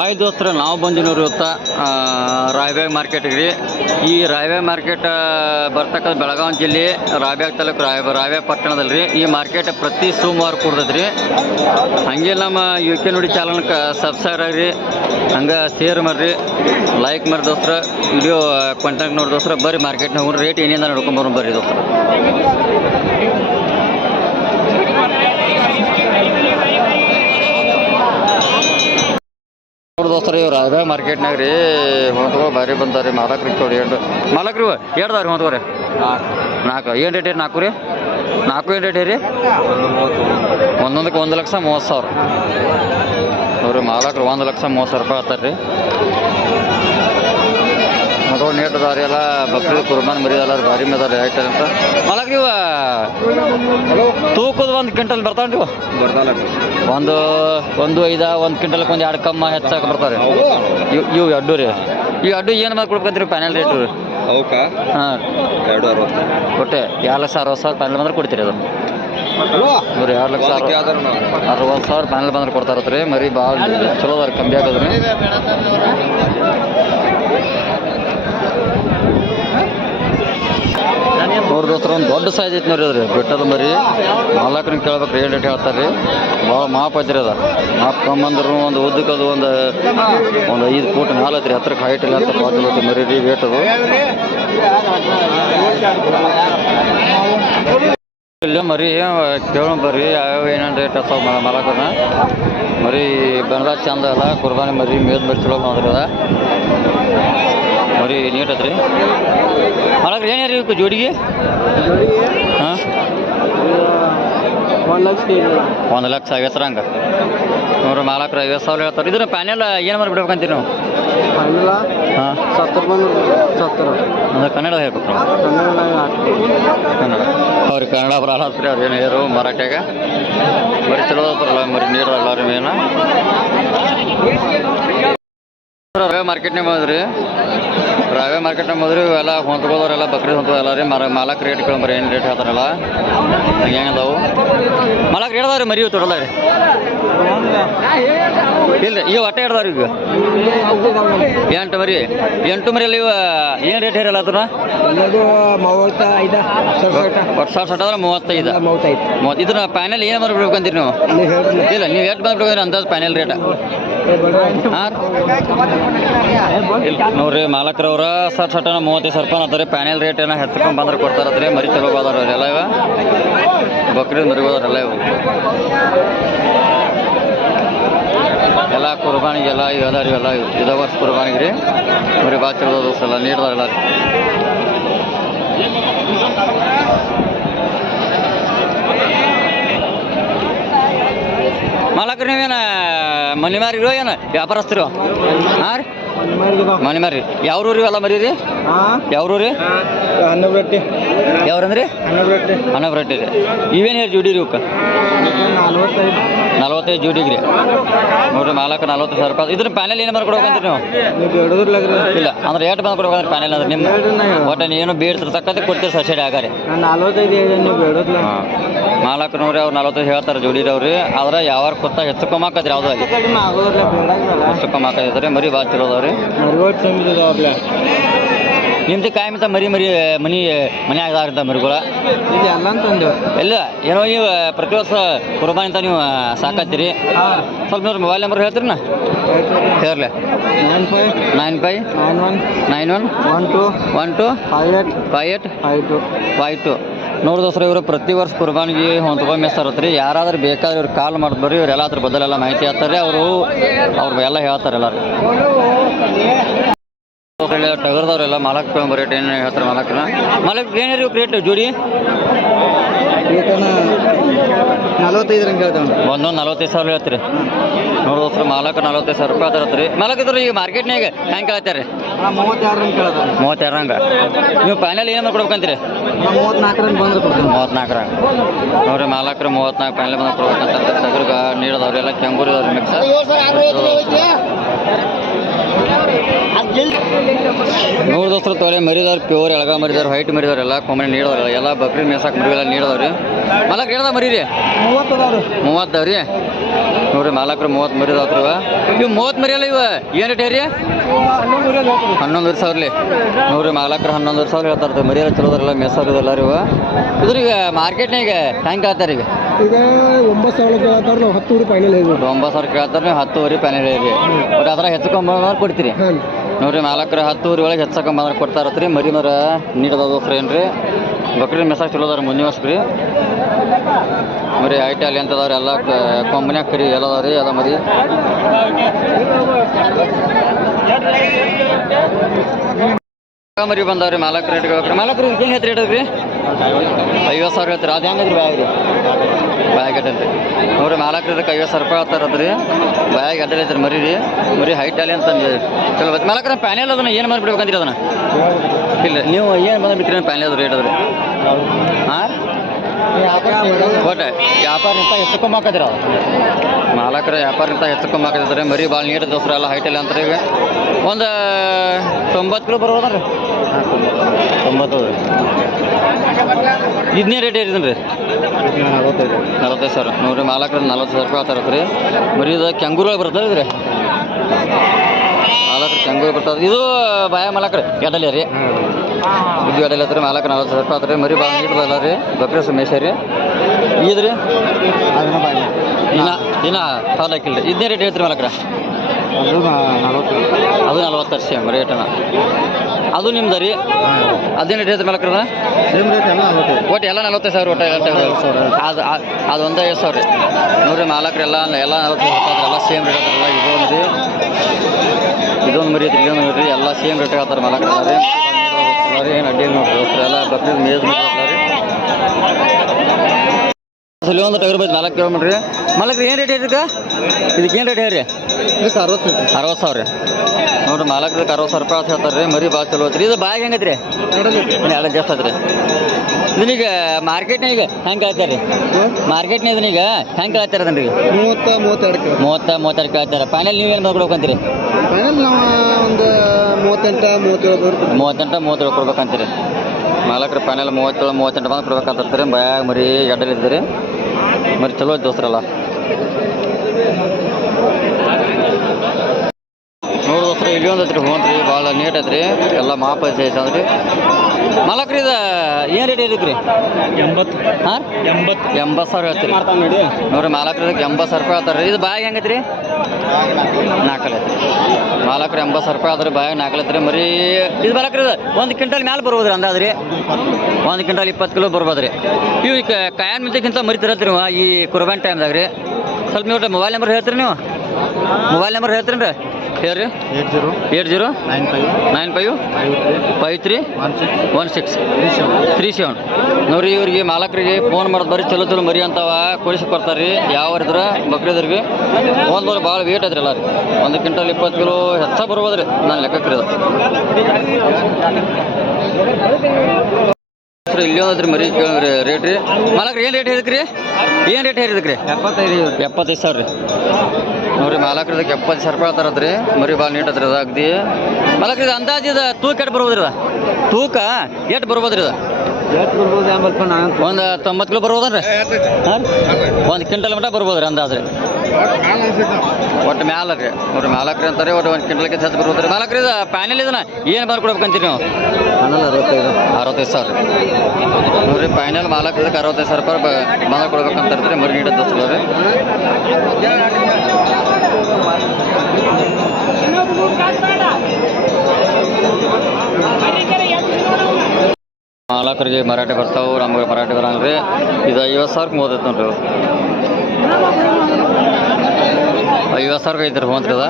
Hi ದೋಸ್ತರ, ನಾವು ಬಂದಿನವ್ರು ಇವತ್ತು ರಾಯಬಾಗ್ ಮಾರ್ಕೆಟಿಗೆ ರೀ. ಈ ರಾಯಬಾಗ್ ಮಾರ್ಕೆಟ್ ಬರ್ತಕ್ಕಂಥ ಬೆಳಗಾವಿ ಜಿಲ್ಲೆ ರಾಯಬಾಗ್ ತಾಲೂಕು ರಾಯಬಾಗ್ ಪಟ್ಟಣದಲ್ಲಿ ರೀ. ಈ ಮಾರ್ಕೆಟ್ ಪ್ರತಿ ಸೋಮವಾರ ಕೂಡ್ತೈತೆ ರೀ. ಹಂಗೆ ನಮ್ಮ UK ನುಡಿ ಚಾನಲ್ಗೆ ಸಬ್ಸ್ಕ್ರೈಬ್ ಆಗಿರಿ, ಹಂಗೆ ಶೇರ್ ಮಾಡಿರಿ, ಲೈಕ್ ಮಾಡಿ ದೋಸ್ತರ. ವಿಡಿಯೋ ಕಾಂಟ್ಯಾಕ್ಟ್ ನೋಡಿ ದೋಸ್ತರ. ಬರ್ರಿ ಮಾರ್ಕೆಟ್ನಾಗ ಹೋಗ್ರಿ, ರೇಟ್ ಏನಿಂದ ನೋಡ್ಕೊಂಬರೋಣ ಬರ್ರಿ ದೋಸ್ತರ. ದೋಸ್ತರ ಇವ್ರು ರಾಯಬಾಗ್ ಮಾರ್ಕೆಟ್ನಾಗ ರೀ ಹೊಂದ್ಕೊ ಬಾರಿ ಬಂದಾರೆ. ಮಾಲಕ್ರಿಗೆ ಕೊಡಿ ಮಾಲಕ್ರಿ ಎರಡ್ದಾವ್ರಿ ಹೊಂದ್ಕೋರಿ 4 ಏನು ರೇಟ್ ರೀ? 4 ರೀ 4 ಏನು ರೇಟ್ ರೀ? ಒಂದೊಂದಕ್ಕೆ 1,30,30,000 ಅವ್ರಿ ಮಾಲಕ್ರು 1,30,30,000 ರೂಪಾಯಿ ಆಗ್ತಾರೆ ರೀ. ನೋಡ್ರಿ ನೀಟ್ ಅದಾರಿ ಎಲ್ಲ ಬಕ್ರೀದ್ ಕುರ್ಬಾನ್ ಮರಿ ಅಲ್ಲ ಭಾರಿ ಮೇದಾರಿ ಆಯ್ತಾರೆ ಅಂತ. ಮಾಲಕ್ರಿ ಇವ ತೂಕದ 1 ಕ್ವಿಂಟಲ್ ಬರ್ತಾವ್ರಿ ಇವು? ಒಂದು 5 1 ಕ್ವಿಂಟಲ್ಗೆ 1 2 ಕಮ್ಮ ಹೆಚ್ಚಾಗಿ ಬರ್ತಾರೆ ಇವು ಅಡ್ಡು ರೀ. ಈ ಅಡ್ಡು ಏನು ಮಾಡಿ ಕೊಡ್ಬೇಕಂತೀರಿ ಪ್ಯಾನಲ್ ರೇಟ್ ರೀ? ಹಾಂ 260 ಕೊಟ್ಟೆ 2,60,000 ಪ್ಯಾನಲ್ ಬಂದ್ರೆ ಕೊಡ್ತೀರಿ ಅದು? ನೋಡ್ರಿ 2,60,000 ಪ್ಯಾನಲ್ ಬಂದ್ರೆ ಕೊಡ್ತಾರತ್ರಿ. ಮರಿ ಭಾಳ ಚಲೋ ಅದಾರ, ಕಮ್ಮಿ ಆಗೋದ್ರಿ. ನೋಡ್ರಿ ದೋಸ್ತರ ಒಂದು ದೊಡ್ಡ ಸೈಜ್ ಐತಿ ನೋಡ್ರಿ ಅದ್ರಿ ಬಿಟ್ಟದ ಮರಿ. ಮಾಲಕ್ರನ್ನ ಕೇಳ್ಬೇಕು ಏನು ರೇಟ್ ಹೇಳ್ತಾರೆ ರೀ. ಭಾಳ ಮಾಪ್ ಐತ್ರಿ ಅದ. ಮಾಪ್ ಕಮ್ಮಂದ್ರು ಒಂದು ಉದ್ದಕ್ಕೆ ಅದು ಒಂದು 5 ಫೂಟ್ ಮ್ಯಾಲ ಐತ್ರಿ. ಹತ್ರಕ್ಕೆ ಹೈಟ್ ಇಲ್ಲ ಅಂತ ಪಾತಿಲತ್ತು ಮರಿ ರೀ. ರೇಟ್ ಅದು ಇಲ್ಲ ಮರಿ ಕೇಳೋಣ ಬರ್ರಿ ಯಾವ್ಯಾವ ಏನೇನು ರೇಟ್ ಆಗ್ತಾವ ಮಾಲಕನ. ಮರಿ ಬೆನದ ಚಂದ ಅಲ್ಲ, ಕುರ್ಬಾನಿ ಮರಿ ಮೇದ್ ಮರಿ ಚಲೋ ನೋಡ್ರಿ ಅದ ಮರಿ ನೀಟ್ ಐತ್ರಿ. ಮಾಲಕ್ರಿ ಏನು ರೀ ಜೋಡಿಗೆ? ಹಾಂ 1,00,000 50 ಹಂಗೆ ನೋಡ್ರಿ. ಮಾಲಕ್ರು 50,000 ಹೇಳ್ತಾರೆ. ಇದನ್ನ ಪ್ಯಾನೆಲ್ ಏನು ಮಾಡಿ ಬಿಡ್ಬೇಕಂತೀರಿ ನೀವು? ಹಾಂ 70 ಅಂದ್ರೆ ಕನ್ನಡ ಹೇಳ್ಬೇಕು ಕನ್ನಡ. ಅವ್ರಿಗೆ ಕನ್ನಡ ಬರಲ್ಲ ರೀ. ಅವ್ರು ಏನು ಹೇರು ಮರಾಠ್ಯಾಗ ಮರಿ ಚಲೋ ಬರಲ್ಲ ಮರಿ ನೀಡಲ್ಲ ಅವ್ರಿ ಏನು. ರಾಯಬಾಗ್ ಮಾರ್ಕೆಟ್ನಾಗ ಬಂದ್ರಿ. ರಾಯಬಾಗ್ ಮಾರ್ಕೆಟ್ನಾಗ ಬಂದ್ರಿ. ಇವೆಲ್ಲ ಹೊಂದ್ಕೋದವ್ರೆಲ್ಲ ಬಕ್ರೀದ್ ಹೊಂದ್ಕೋದಲ್ಲ ರೀ. ಮಾಲಕ್ ರೇಟ್ ಕೇಳಂಬರಿ ಏನು ರೇಟ್ ಹೇಳ್ತಾರಲ್ಲ ಹಂಗೆ ಹೆಂಗದಾವು ಮಾಲಕ್ ರೇಟ್ ಅದಾವ್ರಿ. ಮರಿ ತೊಡಲ್ಲ ರೀ ಇಲ್ರಿ ಇವು ಒಟ್ಟೆ ಹಿಡ್ದಾವ್ರಿ. ಈಗ 8 ಮರಿ 8 ಮರಿ ಅಲ್ಲಿ ಇವ ಏನು ರೇಟ್ ಹೇರಲ್ಲ ಅದನ್ನ? 35 ಇದನ್ನ ಪ್ಯಾನೆಲ್ ಏನು ಮಾಡ್ಬಿಡ್ಬೇಕಂತೀರಿ ನೀವು? ಇಲ್ಲ ನೀವು ಎಷ್ಟು ಬಂದ್ಬಿಡ್ಬೇಕ್ರಿ ಅಂದಾಜು ಪ್ಯಾನೆಲ್ ರೇಟ? ಹಾಂ ಇಲ್ಲ ನೋಡ್ರಿ ಮಾಲಕ್ರವ್ರ 30,000 ರೂಪಾಯಿ ಅಂತಾರೆ. ಪ್ಯಾನೆಲ್ ರೇಟ್ ಏನೋ ಹೆಚ್ಚಿಕೊಂಡು ಬಂದ್ರೆ ಕೊಡ್ತಾರತ್ರಿ. ಮರಿ ಚಲೋ ಹೋದಾರ ಎಲ್ಲ ಇವ ಬಕ್ರೀದ್ ಮರಿ ಹೋದಾರೆಲ್ಲ ಇವು ಎಲ್ಲ ಕುರ್ಬಾನಿಗೆಲ್ಲ ಇವೆಲ್ಲ ರೀ. ಎಲ್ಲ ಇದ ವರ್ಷ ಕುರ್ಬಾನಿಗೆ ರೀ ಮರಿ ಭಾಳ ಚಲೋ ದೋಸ್ತ ಎಲ್ಲ ನೀಡ್ದಾರೆಲ್ಲ ರೀ. ಮಾಲಕ್ರಿ ನೀವೇನು ಮನಿ ಮಾರಿರೋ ಏನು ವ್ಯಾಪಾರಸ್ಥರು? ಹಾಂ ರೀ ಮನಿ ಮಾರಿ. ಯಾವ್ರೂರಿ ಎಲ್ಲ ಮರಿ ರೀ? ಯಾವ್ರೂ ರೀ? ಯಾವ್ರಂದ್ರಿ? ಅನ್ನಬ್ರಟ್ಟಿ ರೀ. ಇವೇನು ಹೇಳಿ ಜೋಡಿ ರೀ ಇವಕ್ಕೆ? 45 ಜೋಡಿಗೆ ರೀ. ನೋಡಿರಿ ಮಾಲಕ 40,000 ರೂಪಾಯಿ. ಇದ್ರ ಪ್ಯಾನೆಲ್ ಏನು ಬಂದು ಕೊಡ್ಬೇಕಂತೀರಿ ನೀವು? ಇಲ್ಲ ಅಂದ್ರೆ ಎಷ್ಟು ಬಂದು ಕೊಡ್ಬೇಕಂದ್ರೆ ಪ್ಯಾನೆಲ್ ಅಂದ್ರೆ ನಿಮ್ಮ ಒಟ್ಟು ನೀನು ಬೇಡ್ತಿರ್ತಕ್ಕಂಥ ಕೊಡ್ತೀರಿ ಸಬ್ಸಿಡಿ ಆಗಾರಿ. ಹಾಂ ಮಾಲಕ ನೋಡ್ರಿ ಅವ್ರು 45 ಹೇಳ್ತಾರೆ ಜೋಡಿ ಅವ್ರಿ. ಆದ್ರೆ ಯಾವಾಗ ಕೊತ್ತ ಹೆಚ್ಚು ಕಮ್ಮಿ ಹಾಕತ್ರಿ ಯಾವ್ದು ಅಲ್ಲಿ ಹೆಚ್ಚು ಕಮ್ಮಿ ಹಾಕತ್ರಿ. ಮರಿ ಭಾಳ ಚಲೋ ಅದಾವ್ರಿ. ನಿಮ್ದು ಕಾಯಿ ಮತ್ತ ಮರಿ ಮನೆ ಆಗದಾರಂತ ಮರಿಗಳ ಎಲ್ಲ ಏನೋ ನೀವು ಪ್ರತಿ ವರ್ಷ ಕುರ್ಬಾನಿ ಅಂತ ನೀವು ಸಾಕತ್ತೀರಿ. ಸ್ವಲ್ಪ ನೋಡ್ರಿ ಮೊಬೈಲ್ ನಂಬರ್ ಹೇಳ್ತೀರಿ ನಾ ಹೇರ್ಲೆ 9591125852 ನೋಡಿ ದೋಸ್ರ. ಇವರು ಪ್ರತಿ ವರ್ಷ ಕುರ್ಬಾನಿಗೆ ಹೊಂದ್ಕೊಂಡು ಮೆಸ್ತಾರತ್ರಿ. ಯಾರಾದ್ರೂ ಬೇಕಾದ್ರೆ ಇವ್ರು ಕಾಲ್ ಮಾಡಿದ್ರಿ. ಇವರೆಲ್ಲ ಅದ್ರ ಬದಲೆಲ್ಲ ಮಾಹಿತಿ ಹೇಳ್ತಾರೆ. ಅವ್ರು ಎಲ್ಲ ಹೇಳ್ತಾರೆ ಎಲ್ಲ ಟಗರ್ದವ್ರೆಲ್ಲ ಮಾಲಕ್ ರೇಟ್ ಏನು ಹೇಳ್ತಾರೆ ಮಾಲಕ್ನ. ಮಾಲಕ್ ಏನು ರೀ ರೇಟ್ ಜೋಡಿ? 45 ಒಂದೊಂದು 45,000 ಹೇಳ್ತೀರಿ. ನೋಡಿ ದೋಸ್ರ ಮಾಲಕ್ 45,000 ರೂಪಾಯಿ ಅದರತ್ರಿ. ಮಾಲಕ್ ಇದ್ರಿ ಈಗ ಮಾರ್ಕೆಟ್ನಾಗ ಹೆಂಗೆ ಕೇಳ್ತಾರೆ? 32 ಹಂಗೆ. ನೀವು ಪ್ಯಾನೆಲ್ ಏನು ಮಾಡ್ಕೊಡ್ಬೇಕಂತೀರಿ? 34 ನೋಡ್ರಿ ಮಾಲಕ್ರು 34 ಪ್ಯಾನೆಲ್ ಬಂದು ಕೊಡ್ಬೇಕಂತ ಟಗರ್ಗ ನೀಡದವ್ರಿ. ಎಲ್ಲ ಕೆಂಗೂರಿ ಅದಾವ್ರಿ ಮಿಕ್ಸ್. ನೋಡ್ ದೋಸ್ತರು ತೋರೆ ಮರಿದವ್ರು ಪ್ಯೂರ್ ಎಳಗ ಮರಿದವ್ರು ಹೈಟ್ ಮರಿದವ್ರು ಎಲ್ಲ ಕೊಮ್ಮನೆ ನೀಡೋರಲ್ಲ ಎಲ್ಲ ಬಕ್ರಿ ಮೇಸಾಕ್ ಮರಿವೆಲ್ಲ ನೀಡೋದ್ರಿ ಮಾಲಕ್ ಹೇಳ್ದ ಮರಿ ರೀ 30 ರೀ ನೋಡ್ರಿ ಮಾಲಕ್ರು 30 ಮರಿದವ್ರು ಇವು 30 ಮರಿ ಅಲ್ಲ ಇವ ಏನು ರೇಟ್ ರೀ 11,000 ರೀ ನೋಡ್ರಿ ಮಾಲಕ್ರು 11,000 ಹೇಳ್ತಾರೆ ಮರಿ ಎಲ್ಲ ಚಲೋದ್ರಲ್ಲ ಮೇಸೋರಿದೆಲ್ಲ ರೀ ಇವ ಇದ್ರೀಗ ಮಾರ್ಕೆಟ್ನಾಗ ಹೆಂಗೆ ಹೇಳ್ತಾರೆ ಈಗ 9,000 ಕೇಳ್ತಾರೆ ನಾವು 10 ಫೈನಲ್ ಹೇಳಿ 9,000 ಕೇಳ್ತಾರೆ ನೀವು 10 ಫೈನಲ್ ಹೇಳಿ ಬಟ್ ಅದ್ರಾಗ ಹೆಚ್ಚುಕೊಂಬಂದ್ರೆ ಕೊಡ್ತೀರಿ ನೋಡ್ರಿ ಮಾಲಕ್ರು 10 ಒಳಗೆ ಹೆಚ್ಚಕೊಂಬಂದ್ರೆ ಕೊಡ್ತಾ ಇರತ್ರಿ ಮರಿ ಮರ ನೀಡೋದು ದೋಸ್ತ್ರ ಏನ್ರಿ ಬಕ್ರಿ ಮೆಸಾಕ್ ಚಲೋ ಅದಾರ ಮುಂದಿನ ವರ್ಷ ರೀ ಮರಿ ಐಟಿ ಅಲ್ಲಿ ಅಂತದವ್ರಿ ಎಲ್ಲ ಕೊಂಬನ್ಯಾಗ ಕರಿ ಎಲ್ಲ ಅದಾವ್ರಿ ಎಲ್ಲ ಮರಿ ಮರಿ ಬಂದವ್ರಿ ಮಾಲಕ್ ರೇಟ್ ಮಾಲಕ್ರು ಏನು ಹೇಳ್ತೀರಿ ರೇಟ್ ರೀ 50,000 ಹೇಳ್ತೀರಿ ಅದು ಹೆಂಗದ್ರಿ ಬ್ಯಾಗ್ ರೀ ಬ್ಯಾಗ್ ಅಡ್ಡಲ್ರಿ ನೋಡ್ರಿ ಮಾಲಕ್ರು ಇದಕ್ಕೆ 50,000 ರೂಪಾಯಿ ಹೇಳ್ತಾರದ್ರಿ ಬ್ಯಾಗ್ ಅಡ್ಡಲ್ ಐತ್ರಿ ಮರಿ ರೀ ಮರಿ ಹೈಟ್ ಅಲ್ಲಿ ಅಂತ ಚಲೋ ಬತ್ತು ಮಾಲಕ್ರ ಪ್ಯಾನೆಲ್ ಅದನ್ನ ಏನು ಮಾಡಿಬಿಡ್ಬೇಕಂದ್ರಿ ಅದನ್ನ ಇಲ್ಲ ನೀವು ಏನು ಬಂದ್ಬಿಡ್ತೀರಿ ಪ್ಯಾನೆಲ್ ಅದು ರೇಟ್ ಅದ್ರಿ ಹಾಂ ಒಟ್ಟು ವ್ಯಾಪಾರದಿಂದ ಹೆಚ್ಚುಕೊಂಬಾಕತ್ರಿ ಅದು ಮಾಲಕರ ವ್ಯಾಪಾರದಿಂದ ಹೆಚ್ಚುಕೊಂಬಾಕತ್ತಾರೆ ಮರಿ ಭಾಳ ನೀರು ದೋಸ್ರ ಎಲ್ಲ ಹೈಟಲ್ಲಿ ಅಂತಾರೆ ಈಗ ಒಂದು 90 ಕಿಲೋ ಬರ್ಬೋದನ್ರಿ 90 ಇದನ್ನೇ ರೇಟ್ ಏರಿದನ್ ರೀ 45,000 ನೋಡ್ರಿ ಮಾಲಕರ 40,000 ರೂಪಾಯಿ ಆಗ್ತಾರತ್ರಿ ಮರಿ ಇದು ಕೆಂಗೂರು ಬರ್ತದೆ ರೀ ಮಾಲಕರು ಕೆಂಗೂರು ಬರ್ತದೆ ಇದು ಬಾಯ ಮಾಲಕರು ಎಡಲಿ ರೀ ಇದು ಎಡಲಿ ಹತ್ರಿ ಮಾಲಕ 40,000 ರೂಪಾಯಿ ಆತ್ರಿ ಮರಿ ಭಾಳ ನೀಡ್ದಲ್ಲ ರೀ ಬಕ್ರಿ ಸುಮೇಶ ರೀ ಈದ್ರಿ ಇನ್ನ ಹಾಲು ಹಾಕಿಲ್ಲ ರೀ ಇದನ್ನೇ ರೇಟ್ ಹೇಳ್ತೀರಿ ಮಾಲಕರ ಅದು 40 ಸೇಮ್ ರೇಟನ ಅದು ನಿಮ್ದು ರೀ ಅದೇನು ರೇಟ್ ಹೇಳ್ತೀರಿ ಮಾಲಕರ ಒಟ್ಟು ಎಲ್ಲ 45,000 ಒಟ್ಟು ಅದು ಅದು ಒಂದು 5,000 ರೀ ನೋಡ್ರಿ ಮಾಲಕರು ಎಲ್ಲ 40,000 ಎಲ್ಲ ಸೇಮ್ ರೇಟ್ ಆಗ್ತಾರಲ್ಲ ಇದೊಂದು ಮರಿ ಐತ್ರಿ ಇಲ್ಲೊಂದು ನೋಡ್ರಿ ಎಲ್ಲ ಸೇಮ್ ರೇಟ್ ಹೇಳ್ತಾರೆ ಮಾಲಕರ ರೀ ಏನು ಅಡ್ಡಿ ನೋಡ್ರಿ ದೋಸ್ತರ ಎಲ್ಲ ಬಕ್ರಿ ಮೇಜ್ ರೀ ಇಲ್ಲಿ ಒಂದು ಟಗರ್ ಬೈತ್ 4 ಕಿಲೋಮೀಟ್ರ್ ರೀ ಮಾಲಕ್ರಿ ಏನು ರೇಟ್ ಇದಕ್ಕೆ ಏನು ರೇಟ್ ಹೇಳ್ರಿ ಇದಕ್ಕೆ 60,000 ನೋಡ್ರಿ ಮಾಲಕ್ರಿಗೆ 60,000 ರೂಪಾಯಿ ಅಂತ ಹೇಳ್ತಾರೆ ರೀ ಮರಿ ಭಾಳ ಚಲೋ ಐತ್ರಿ ಇದು ಬ್ಯಾಗ್ ಹೆಂಗೆ ಐತ್ರಿ ಎಲ್ಲ ಜಾಸ್ತಿ ಐತ್ರಿ ಇದನ್ನೀಗ ಮಾರ್ಕೆಟ್ನಾಗ ಹೆಂಗೆ ಹೇಳ್ತಾರೆ ಮಾರ್ಕೆಟ್ನಾಗ ಇದನ್ನೀಗ ಹೆಂಗೆ ಹೇಳ್ತಾರೆ ಅದನ್ನ ಈಗ 30-32 ಕೇಳ್ತಾರೆ ಫೈನಲ್ ನೀವೇನು ಮಾಡ್ಕೊಡ್ಬೇಕಂತೀರಿ ಫೈನಲ್ ನಾವು ಒಂದು 38-37 ಕೊಡ್ಬೇಕಂತೀರಿ ಮಾಲಕ್ರು ಫೈನಲ್ 37-38 ಬಂದು ಕೊಡ್ಬೇಕಂತಾರೆ ಬ್ಯಾಗ್ ಮರಿ ಎಡ್ಡಲ್ಲಿ ಇದ್ದೀರಿ ಮರಿ ಚಲೋ ಐತೆ ದೋಸ್ತ್ರಲ್ಲ ನೋಡಿ ದೋಸ್ತ್ರ ಇಲ್ಲಿ ಒಂದು ಐತ್ರಿ ಹೋನ್ರಿ ಭಾಳ ನೀಟ್ ಐತ್ರಿ ಎಲ್ಲ ಮಾಪ ಐತ್ರಿ ಮಾಲಕ್ರಿ ಇದು ಏನು ರೇಟ್ ಇದಕ್ಕೆ ರೀ 80,000 ಹೇಳ್ತೀರಿ ನೋಡ್ರಿ ಮಾಲಕ್ರಿ ಇದಕ್ಕೆ 80,000 ರೂಪಾಯಿ ಹೇಳ್ತಾರೆ ಇದು ಬ್ಯಾಗ್ ಹೆಂಗೈತ್ರಿ 4 ಐತ್ರಿ ಮಾಲಕ್ರಿ 80,000 ರೂಪಾಯಿ ಆದ್ರೆ ಬ್ಯಾಗ್ 4 ಐತ್ರಿ ಮರಿ ಇದು ಮಾಲಕ್ರಿ ಇದು 1 ಕ್ವಿಂಟಲ್ ಮ್ಯಾಲೆ ಬರ್ಬೋದ್ರಿ ಅಂದಾದ್ರಿ 1 ಕ್ವಿಂಟಲ್ 20 ಕಿಲೋ ಬರ್ಬೋದ್ರಿ ಇವು ಕಾಯನ್ ಮಿಂತಕ್ಕಿಂತ ಮರಿ ತರತ್ರಿ ಈ ಕುರ್ಬಾನ್ ಟೈಮ್ದಾಗ ರೀ ಸ್ವಲ್ಪ ನೀವು ಮೊಬೈಲ್ ನಂಬರ್ ಹೇಳ್ತೀರಿ ನೀವು ಮೊಬೈಲ್ ನಂಬರ್ ಹೇಳ್ತೀರಿ ರೀ ಹೇಳ್ರಿ 80-95-53-16-37 ನೋಡ್ರಿ ಇವ್ರಿಗೆ ಮಾಲಕರಿಗೆ ಫೋನ್ ಮಾಡೋದು ಬರೀ ಚಲೋ ಮರಿ ಅಂತವ ಕೊಡಿಸಿ ಕೊಡ್ತಾರೆ ರೀ ಯಾವ ಇದ್ರೆ ಬಕ್ರಿದ್ರಿಗೆ ಒಂದು ಭಾಳ ವೇಟ್ ಐತ್ರಿ ಎಲ್ಲ ರೀ 1 ಕ್ವಿಂಟಲ್ 20 ಕಿಲೋ ಹೆಚ್ಚಾಗಿ ಬರ್ಬೋದು ರೀ ನಾನು ಲೆಕ್ಕಕ್ಕೆ ಇದು ಇಲ್ಲಿ ಒಂದ್ರಿ ಮರಿ ರೇಟ್ ರೀ ಮಾಲಕ್ರಿ ಏನು ರೇಟ್ ಹೇಳಿದ್ರಿ ಏನು ರೇಟ್ ಹೇಳಿದ್ರಿ 75,000 ರೀ ನೋಡ್ರಿ ಮಾಲಕ್ರದಕ್ಕೆ 70,000 ರೂಪಾಯಿ ಹೇಳ್ತಾರದ್ರಿ ಮರಿ ಭಾಳ ನೀಟ್ ಐತ್ರಿ ಅದಾಗ್ದಿ ಮಾಲಕ್ರಿ ಇದು ಅಂದಾಜು ಇದು ತೂಕ ಎಷ್ಟು ಬರ್ಬೋದ್ರಿ ಇದು ತೂಕ ಎಷ್ಟು ಬರ್ಬೋದ್ರಿ ಇದು ಒಂದು 90 ಕಿಲೋ ಬರ್ಬೋದನ್ರಿ ಹಾಂ 1 ಕ್ವಿಂಟಲ್ ಮಟ್ಟ ಬರ್ಬೋದ್ರಿ ಅಂದಾಜು ರೀ ಒಟ್ಟು ಮ್ಯಾಲ ರೀ ನೋಡ್ರಿ ಮಾಲಕ್ರಿ ಅಂತಾರೆ ಒಟ್ಟು 1 ಕ್ವಿಂಟಲ್ಗೆ ಹೆಚ್ಚು ಬರ್ಬೋದ್ರಿ ಮಾಲಕ್ರಿ ಇದು ಪ್ಯಾನೆಲ್ ಇದನ್ನ ಏನು ಬರ್ಕೊಡ್ಬೇಕಂತೀರಿ ನೀವು 65,000 ನೋಡ್ರಿ ಫೈನಲ್ ಮಾಲಕ್ರದಕ್ಕೆ 65,000 ರೂಪಾಯಿ ಬಂದ ಕೊಡ್ಬೇಕಂತ ಮರಿ ನೀಡೋದು ದೋಸ್ತರು ರೀ ಮಾಲಕರಿಗೆ ಮರಾಠಿ ಬರ್ತಾವೆ ನಮಗೆ ಮರಾಠಿ ಬರಂಗ್ರಿ ಇದು 50,000 ಮೂವತ್ತೈತೆ ನೋಡ್ರಿ 50,000 ಐತ್ರಿ ಹೋಂತ್ರಿ ಅದ